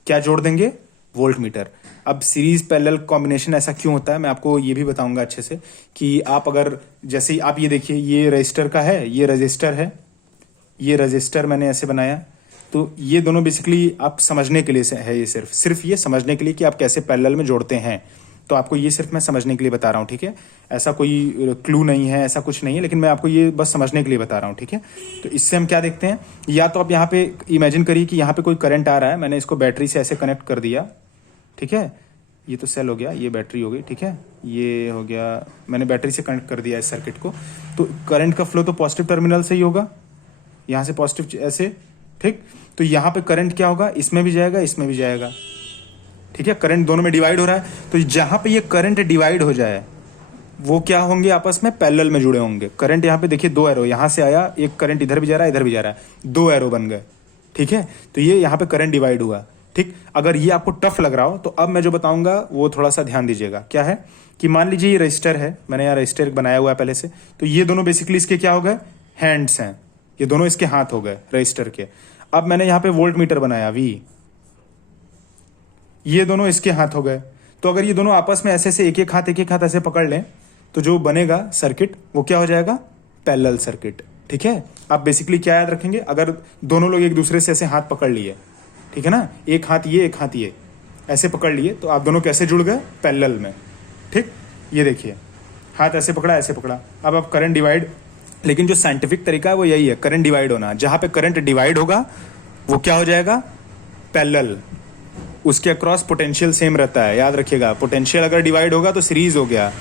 क्या जोड़ देंगे? Volt meter. अब सीरीज पैरेलल कॉम्बिनेशन ऐसा क्यों होता है मैं आपको ये भी बताऊंगा अच्छे से, कि आप अगर जैसे ही आप ये देखिए, ये रजिस्टर का है, ये रजिस्टर है, ये रजिस्टर मैंने ऐसे बनाया, तो ये दोनों बेसिकली आप समझने के लिए है, ये सिर्फ ये समझने के लिए कि आप कैसे पैरेलल में जोड़ते हैं। तो आपको ये सिर्फ मैं समझने के लिए बता रहा हूँ। ठीक है, ऐसा कोई क्लू नहीं है, ऐसा कुछ नहीं है, लेकिन मैं आपको ये बस समझने के लिए बता रहा हूँ। ठीक है, तो इससे हम क्या देखते हैं, या तो आप यहाँ पे इमेजिन करिए कि यहाँ पे कोई करंट आ रहा है, मैंने इसको बैटरी से ऐसे कनेक्ट कर दिया। ठीक है, ये तो सेल हो गया, ये बैटरी हो गई। ठीक है, ये हो गया, मैंने बैटरी से कनेक्ट कर दिया इस सर्किट को। तो करंट का फ्लो तो पॉजिटिव टर्मिनल से ही होगा, यहाँ से पॉजिटिव ऐसे। ठीक, तो यहाँ पे करंट क्या होगा? इसमें भी जाएगा, इसमें भी जाएगा। ठीक है, करंट दोनों में डिवाइड हो रहा है, तो जहां पे ये करंट डिवाइड हो जाए वो क्या होंगे? आपस में पैरेलल में जुड़े होंगे। करंट यहाँ पे देखिए, दो एरो, यहां से आया, एक करंट इधर भी जा रहा है, इधर भी जा रहा है, दो एरो बन गए। ठीक है, तो ये यहाँ पे करंट डिवाइड हुआ। ठीक, अगर ये आपको टफ लग रहा हो तो अब मैं जो बताऊंगा वो थोड़ा सा ध्यान दीजिएगा। क्या है कि मान लीजिए ये रजिस्टर है, मैंने यहाँ रजिस्टर बनाया हुआ है पहले से, तो ये दोनों बेसिकली इसके क्या हो गए? हैंड्स हैं, ये दोनों इसके हाथ हो गए रजिस्टर के। अब मैंने यहाँ पे वोल्ट मीटर बनाया, वी, ये दोनों इसके हाथ हो गए। तो अगर ये दोनों आपस में ऐसे से एक एक हाथ ऐसे पकड़ लें, तो जो बनेगा सर्किट वो क्या हो जाएगा? Parallel circuit. ठीक है, आप बेसिकली क्या याद रखेंगे, अगर दोनों लोग एक दूसरे से ऐसे हाथ पकड़ लिए, ठीक है ना, एक हाथ ये, एक हाथ ये, ऐसे पकड़ लिए, तो आप दोनों कैसे जुड़ गए? पैरेलल में। ठीक, ये देखिए, हाथ ऐसे पकड़ा, ऐसे पकड़ा, अब आप करंट डिवाइड, लेकिन जो साइंटिफिक तरीका है वो यही है, करंट डिवाइड होना। जहां पे करंट डिवाइड होगा वो क्या हो जाएगा, पैरेलल, उसके अक्रॉस पोटेंशियल सेम रहता है, याद रखिएगा। पोटेंशियल अगर डिवाइड होगा तो सीरीज हो गया,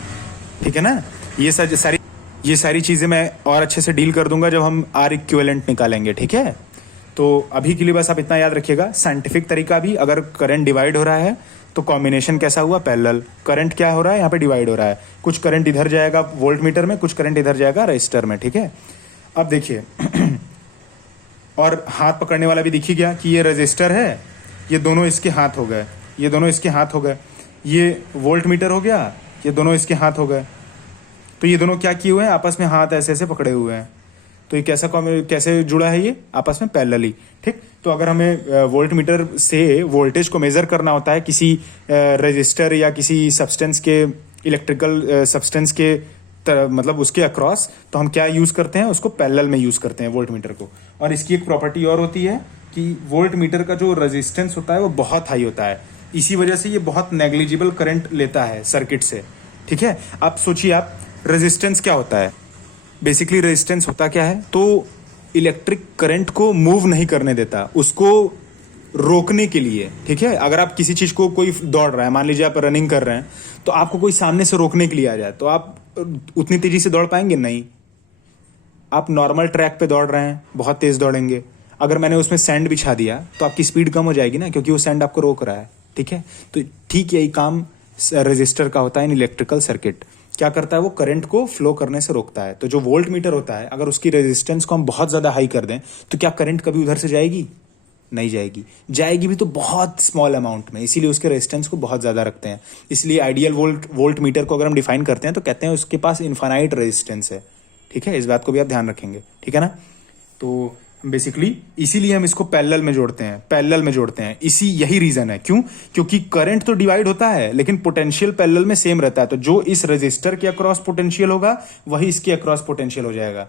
ठीक है ना। ये सारी चीजें मैं और अच्छे से डील कर दूंगा जब हम आर इक्विवेलेंट निकालेंगे, ठीक है। तो अभी के लिए बस आप इतना याद रखिएगा, साइंटिफिक तरीका भी, अगर करंट डिवाइड हो रहा है तो कॉम्बिनेशन कैसा हुआ, पैरेलल। करंट क्या हो रहा है, यहाँ पे डिवाइड हो रहा है, कुछ करंट इधर जाएगा वोल्ट मीटर में, कुछ करंट इधर जाएगा रजिस्टर में, ठीक है। अब देखिए और हाथ पकड़ने वाला भी दिख ही गया कि ये रजिस्टर है, ये दोनों इसके हाथ हो गए, ये दोनों इसके हाथ हो गए, ये वोल्ट मीटर हो गया, ये दोनों इसके हाथ हो गए। तो ये दोनों क्या किए हुए हैं, आपस में हाथ ऐसे ऐसे पकड़े हुए हैं। तो ये कैसे जुड़ा है, ये आपस में पैरेलली, ठीक। तो अगर हमें वोल्ट मीटर से वोल्टेज को मेजर करना होता है किसी रजिस्टर या किसी सब्सटेंस के, इलेक्ट्रिकल सब्सटेंस के मतलब उसके अक्रॉस, तो हम क्या यूज करते हैं, उसको पैरेलल में यूज करते हैं वोल्ट मीटर को। और इसकी एक प्रॉपर्टी और होती है कि वोल्ट मीटर का जो रेजिस्टेंस होता है वो बहुत हाई होता है, इसी वजह से ये बहुत नेग्लिजिबल करंट लेता है सर्किट से, ठीक है। आप सोचिए, आप रेजिस्टेंस क्या होता है, बेसिकली रेजिस्टेंस होता क्या है, तो इलेक्ट्रिक करंट को मूव नहीं करने देता, उसको रोकने के लिए, ठीक है। अगर आप किसी चीज को, कोई दौड़ रहा है, मान लीजिए आप रनिंग कर रहे हैं, तो आपको कोई सामने से रोकने के लिए आ जाए तो आप उतनी तेजी से दौड़ पाएंगे नहीं। आप नॉर्मल ट्रैक पे दौड़ रहे हैं, बहुत तेज दौड़ेंगे, अगर मैंने उसमें सैंड बिछा दिया तो आपकी स्पीड कम हो जाएगी ना, क्योंकि वो सैंड आपको रोक रहा है, ठीक है। तो ठीक यही काम रेजिस्टर का होता है इन इलेक्ट्रिकल सर्किट। क्या करता है, वो करंट को फ्लो करने से रोकता है। तो जो वोल्ट मीटर होता है, अगर उसकी रेजिस्टेंस को हम बहुत ज्यादा हाई कर दें तो क्या करंट कभी उधर से जाएगी, नहीं जाएगी, जाएगी भी तो बहुत स्मॉल अमाउंट में, इसीलिए उसके रेजिस्टेंस को बहुत ज्यादा रखते हैं। इसलिए आइडियल वोल्ट मीटर को अगर हम डिफाइन करते हैं तो कहते हैं उसके पास इनफाइनाइट रेजिस्टेंस है, ठीक है। इस बात को भी आप ध्यान रखेंगे, ठीक है ना। तो बेसिकली इसीलिए हम इसको पैरेलल में जोड़ते हैं, पैरेलल में जोड़ते हैं, इसी यही रीजन है। क्यों, क्योंकि करंट तो डिवाइड होता है लेकिन पोटेंशियल पैरेलल में सेम रहता है। तो जो इस रजिस्टर के अक्रॉस पोटेंशियल होगा वही इसके अक्रॉस पोटेंशियल हो जाएगा,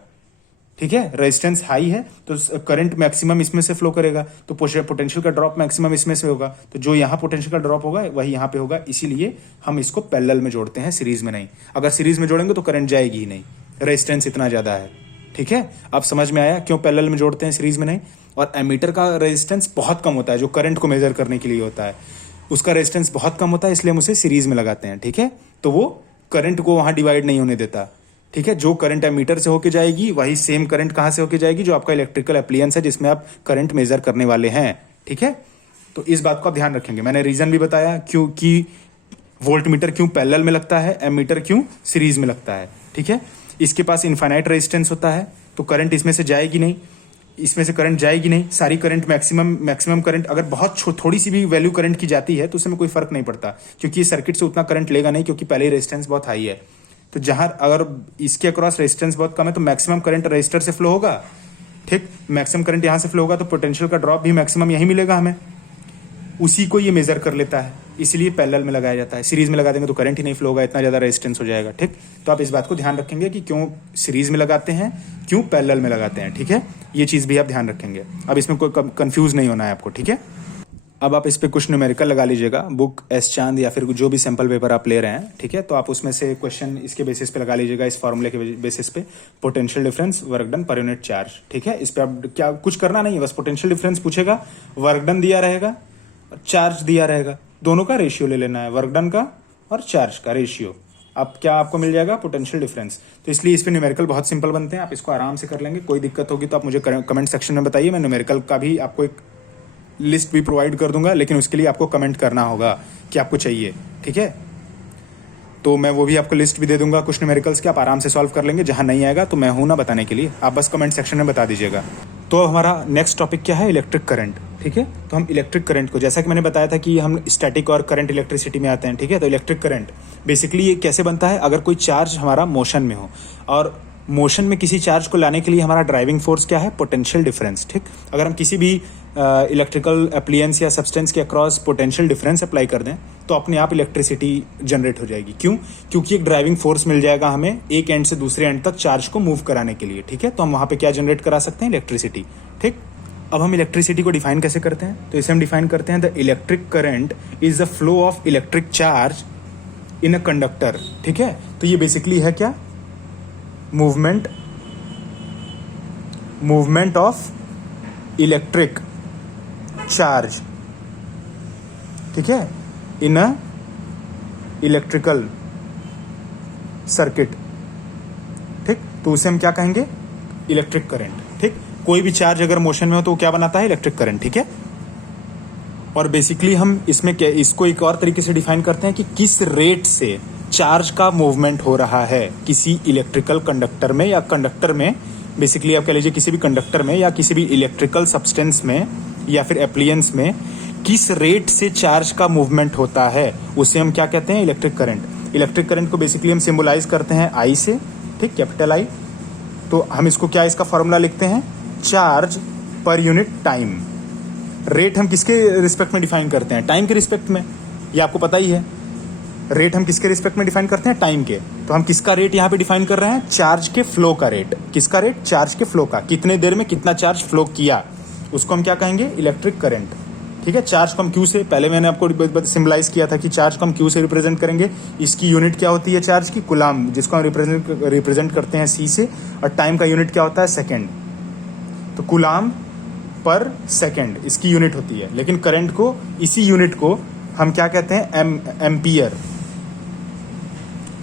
ठीक है। रेजिस्टेंस हाई है तो करंट मैक्सिमम इसमें से फ्लो करेगा, तो पोटेंशियल का ड्रॉप मैक्सिमम इसमें से होगा, तो जो यहाँ पोटेंशियल का ड्रॉप होगा वही यहाँ पे होगा। इसीलिए हम इसको पैरेलल में जोड़ते हैं, सीरीज में नहीं। अगर सीरीज में जोड़ेंगे तो करंट जाएगी ही नहीं, रेजिस्टेंस इतना ज्यादा है, ठीक है। अब समझ में आया क्यों पैरेलल में जोड़ते हैं, सीरीज में नहीं। और एमीटर का रेजिस्टेंस बहुत कम होता है, जो करंट को मेजर करने के लिए होता है, उसका रेजिस्टेंस बहुत कम होता है, इसलिए हम उसे सीरीज में लगाते हैं, ठीक है। तो वो करंट को वहां डिवाइड नहीं होने देता, ठीक है। जो करंट एमीटर से होके जाएगी वही सेम करंट कहां से होके जाएगी, जो आपका इलेक्ट्रिकल एप्लियंस है जिसमें आप करंट मेजर करने वाले हैं, ठीक है। तो इस बात को आप ध्यान रखेंगे। मैंने रीजन भी बताया क्यों कि वोल्ट मीटर क्यों पैरेलल में लगता है, एमीटर क्यों सीरीज में लगता है, ठीक है। इसके पास इनफाइनाइट रेजिस्टेंस होता है तो करंट इसमें से जाएगी नहीं, इसमें से करंट जाएगी नहीं, सारी करंट मैक्सिमम करंट, अगर बहुत थोड़ी सी भी वैल्यू करंट की जाती है तो उसमें कोई फर्क नहीं पड़ता, क्योंकि ये सर्किट से उतना करंट लेगा नहीं, क्योंकि पहले रेजिस्टेंस बहुत हाई है। तो जहां अगर इसके अक्रॉस रेजिस्टेंस बहुत कम है तो मैक्सिमम करंट रजिस्टर से फ्लो होगा, ठीक। मैक्सिमम करंट यहां से फ्लो होगा तो पोटेंशियल का ड्रॉप भी मैक्सिमम यही मिलेगा हमें, उसी को ये मेजर कर लेता है, इसलिए पैरेलल में लगाया जाता है। सीरीज में लगा देंगे तो करंट ही नहीं फ्लो होगा, इतना ज्यादा रेजिस्टेंस हो जाएगा, ठीक। तो आप इस बात को ध्यान रखेंगे कि क्यों सीरीज में लगाते हैं, क्यों पैरेलल में लगाते हैं, ठीक है। ये चीज भी आप ध्यान रखेंगे। अब इसमें कोई कंफ्यूज नहीं होना है आपको, ठीक है। अब आप इस पे कुछ न्यूमेरिकल लगा लीजिएगा, बुक एस चांद या फिर जो भी सैंपल पेपर आप ले रहे हैं, ठीक है। तो आप उसमें से क्वेश्चन इसके बेसिस पे लगा लीजिएगा, इस फॉर्मूले के बेसिस पे, potential difference, work done per unit charge, ठीक है। इस पे आप क्या कुछ करना नहीं है, बस पोटेंशियल डिफरेंस पूछेगा, वर्क डन दिया रहेगा, चार्ज दिया रहेगा, दोनों का रेशियो ले लेना है, वर्क डन का और चार्ज का रेशियो। अब क्या आपको मिल जाएगा, पोटेंशियल डिफरेंस। तो इसलिए इस पे न्यूमेरिकल बहुत सिंपल बनते हैं, आप इसको आराम से कर लेंगे। कोई दिक्कत होगी तो आप मुझे कमेंट सेक्शन में बताइए, मैं न्यूमेरिकल का भी आपको एक लिस्ट भी प्रोवाइड कर दूंगा, लेकिन उसके लिए आपको कमेंट करना होगा कि आपको चाहिए, ठीक है। तो मैं वो भी आपको लिस्ट भी दे दूंगा कुछ न्यूमेरिकल्स के, आप आराम से सॉल्व कर लेंगे। जहां नहीं आएगा तो मैं हूं ना बताने के लिए, आप बस कमेंट सेक्शन में बता दीजिएगा। तो हमारा नेक्स्ट टॉपिक क्या है, इलेक्ट्रिक करंट, ठीक है। तो हम इलेक्ट्रिक करंट को, जैसा कि मैंने बताया था कि हम स्टैटिक और करंट इलेक्ट्रिसिटी में आते हैं, ठीक है। तो इलेक्ट्रिक करंट बेसिकली ये कैसे बनता है, अगर कोई चार्ज हमारा मोशन में हो, और मोशन में किसी चार्ज को लाने के लिए हमारा ड्राइविंग फोर्स क्या है, पोटेंशियल डिफरेंस, ठीक। अगर हम किसी भी इलेक्ट्रिकल एप्लियंस या सब्सटेंस के अक्रॉस पोटेंशियल डिफरेंस अप्लाई कर दें तो अपने आप इलेक्ट्रिसिटी जनरेट हो जाएगी। क्यों, क्योंकि एक ड्राइविंग फोर्स मिल जाएगा हमें एक एंड से दूसरे एंड तक चार्ज को मूव कराने के लिए, ठीक है। तो हम वहां पे क्या जनरेट करा सकते हैं, इलेक्ट्रिसिटी, ठीक। अब हम इलेक्ट्रिसिटी को डिफाइन कैसे करते हैं, तो इसे हम डिफाइन करते हैं, the electric current is the flow of electric charge in a conductor, ठीक है। तो तो ये बेसिकली है क्या, मूवमेंट ऑफ इलेक्ट्रिक चार्ज, ठीक है, इन अ इलेक्ट्रिकल सर्किट, ठीक। तो उसे हम क्या कहेंगे, इलेक्ट्रिक करंट, ठीक। कोई भी चार्ज अगर मोशन में हो तो वो क्या बनाता है, इलेक्ट्रिक करंट, ठीक है। और बेसिकली हम इसमें क्या, इसको एक और तरीके से डिफाइन करते हैं कि किस रेट से चार्ज का मूवमेंट हो रहा है किसी इलेक्ट्रिकल कंडक्टर में या कंडक्टर में, बेसिकली आप कह लीजिए किसी भी कंडक्टर में या किसी भी इलेक्ट्रिकल सब्सटेंस में या फिर एप्लियंस में किस रेट से चार्ज का मूवमेंट होता है, उसे हम क्या कहते हैं, इलेक्ट्रिक करंट। इलेक्ट्रिक करंट को बेसिकली हम सिंबलाइज करते हैं आई से, ठीक, कैपिटल आई। तो हम इसको क्या, इसका फॉर्मूला लिखते हैं, charge per unit time. Rate हम किसके रिस्पेक्ट में डिफाइन करते हैं, टाइम के रिस्पेक्ट में, ये आपको पता ही है। रेट हम किसके रिस्पेक्ट में डिफाइन करते हैं, टाइम के। तो हम किसका रेट यहाँ पे डिफाइन कर रहे हैं, चार्ज के फ्लो का रेट। किसका रेट, चार्ज के फ्लो का, कितने देर में कितना चार्ज फ्लो किया, उसको हम क्या कहेंगे, इलेक्ट्रिक करंट, ठीक है। चार्ज को हम क्यू से, पहले मैंने आपको सिंबलाइज किया था कि चार्ज को हम क्यू से रिप्रेजेंट करेंगे। इसकी यूनिट क्या होती है चार्ज की, कूलाम, जिसको हम रिप्रेजेंट करते हैं सी से। और टाइम का यूनिट क्या होता है, सेकेंड। तो कूलाम पर सेकेंड इसकी यूनिट होती है। लेकिन करंट को, इसी यूनिट को हम क्या कहते हैं, एम्पियर,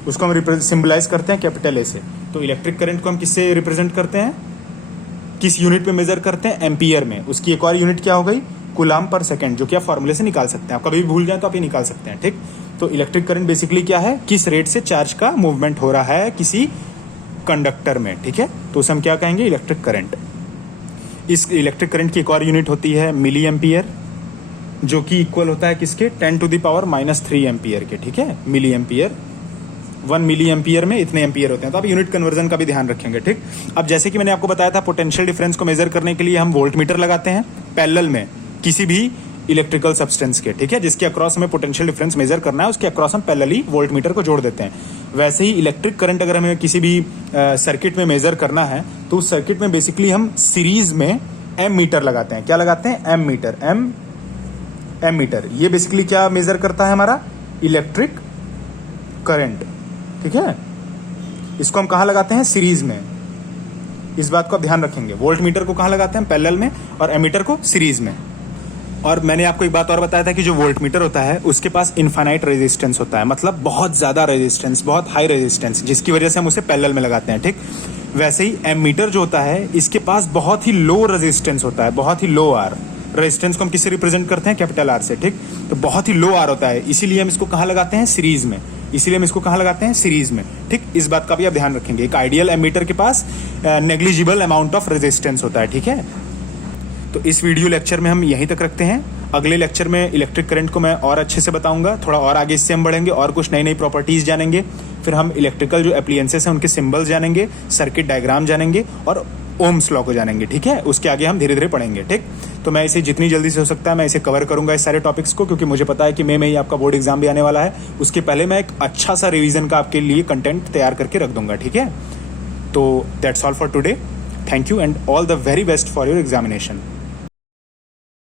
उसको हम सिंबलाइज करते हैं कैपिटल ए से। तो इलेक्ट्रिक करंट को हम किससे रिप्रेजेंट करते हैं, किस यूनिट में मेजर करते हैं, एम्पियर में। उसकी एक और यूनिट क्या हो गई, कूलाम पर सेकेंड, जो कि आप फॉर्मूले से निकाल सकते हैं। आप कभी भी भूल जाए तो आप ये निकाल सकते हैं, ठीक। तो इलेक्ट्रिक करंट बेसिकली क्या है, किस रेट से चार्ज का मूवमेंट हो रहा है किसी कंडक्टर में, ठीक है। तो उसे हम क्या कहेंगे, इलेक्ट्रिक करंट। इस इलेक्ट्रिक करंट की एक और यूनिट होती है मिली एम्पियर, जो कि इक्वल होता है किसके, 10⁻³ एम्पियर के, ठीक है। मिली एम्पियर, 1 मिली एम्पियर में इतने एम्पियर होते हैं। तो आप यूनिट कन्वर्जन का भी ध्यान रखेंगे, ठीक। अब जैसे कि मैंने आपको बताया था, पोटेंशियल डिफरेंस को मेजर करने के लिए हम वोल्ट मीटर लगाते हैं पैरेलल में किसी भी इलेक्ट्रिकल सब्सटेंस के, ठीक है। जिसके अक्रॉस हमें पोटेंशियल डिफरेंस मेजर करना है, उसके अक्रॉस हम पैरेलली वोल्ट मीटर को जोड़ देते हैं। वैसे ही इलेक्ट्रिक करंट अगर हमें किसी भी सर्किट में मेजर करना है, तो उस सर्किट में बेसिकली हम सीरीज में एम मीटर लगाते हैं। क्या लगाते हैं, एम मीटर। एम मीटर ये बेसिकली क्या मेजर करता है, हमारा इलेक्ट्रिक करंट, ठीक है। इसको हम कहाँ लगाते हैं, सीरीज में। इस बात को आप ध्यान रखेंगे। वोल्ट मीटर को कहाँ लगाते हैं, पैरेलल में, और एमीटर को सीरीज में। और मैंने आपको एक बात और बताया था कि जो वोल्ट मीटर होता है उसके पास इनफाइनाइट रेजिस्टेंस होता है, मतलब बहुत ज़्यादा रेजिस्टेंस, बहुत हाई रेजिस्टेंस, जिसकी वजह से हम उसे पैरेलल में लगाते हैं, ठीक। वैसे ही एम मीटर जो होता है इसके पास बहुत ही लो रेजिस्टेंस होता है, बहुत ही लो आर। रेजिस्टेंस को हम किससे रिप्रेजेंट करते हैं, कैपिटल आर से, ठीक। तो बहुत ही लो आर होता है, इसीलिए हम इसको कहाँ लगाते हैं, सीरीज में। इसीलिए हम इसको कहाँ लगाते हैं, सीरीज में, ठीक। इस बात का भी आप ध्यान रखेंगे। एक आइडियल एमीटर के पास नेग्लिजिबल अमाउंट ऑफ रेजिस्टेंस होता है, ठीक है। तो इस वीडियो लेक्चर में हम यहीं तक रखते हैं। अगले लेक्चर में इलेक्ट्रिक करंट को मैं और अच्छे से बताऊंगा, थोड़ा और आगे इससे हम बढ़ेंगे और कुछ नई नई प्रॉपर्टीज जानेंगे। फिर हम इलेक्ट्रिकल जो एप्लियंसेस हैं उनके सिंबल्स जानेंगे, सर्किट डायग्राम जानेंगे और ओम्स लॉ को जानेंगे, ठीक है। उसके आगे हम धीरे धीरे पढ़ेंगे, ठीक। तो मैं इसे जितनी जल्दी से हो सकता है मैं इसे कवर करूंगा, इस सारे टॉपिक्स को, क्योंकि मुझे पता है कि मई में ही आपका बोर्ड एग्जाम भी आने वाला है। उसके पहले मैं एक अच्छा सा रिवीजन का आपके लिए कंटेंट तैयार करके रख दूंगा, ठीक है। तो that's all for today. Thank you and all the very best for your examination.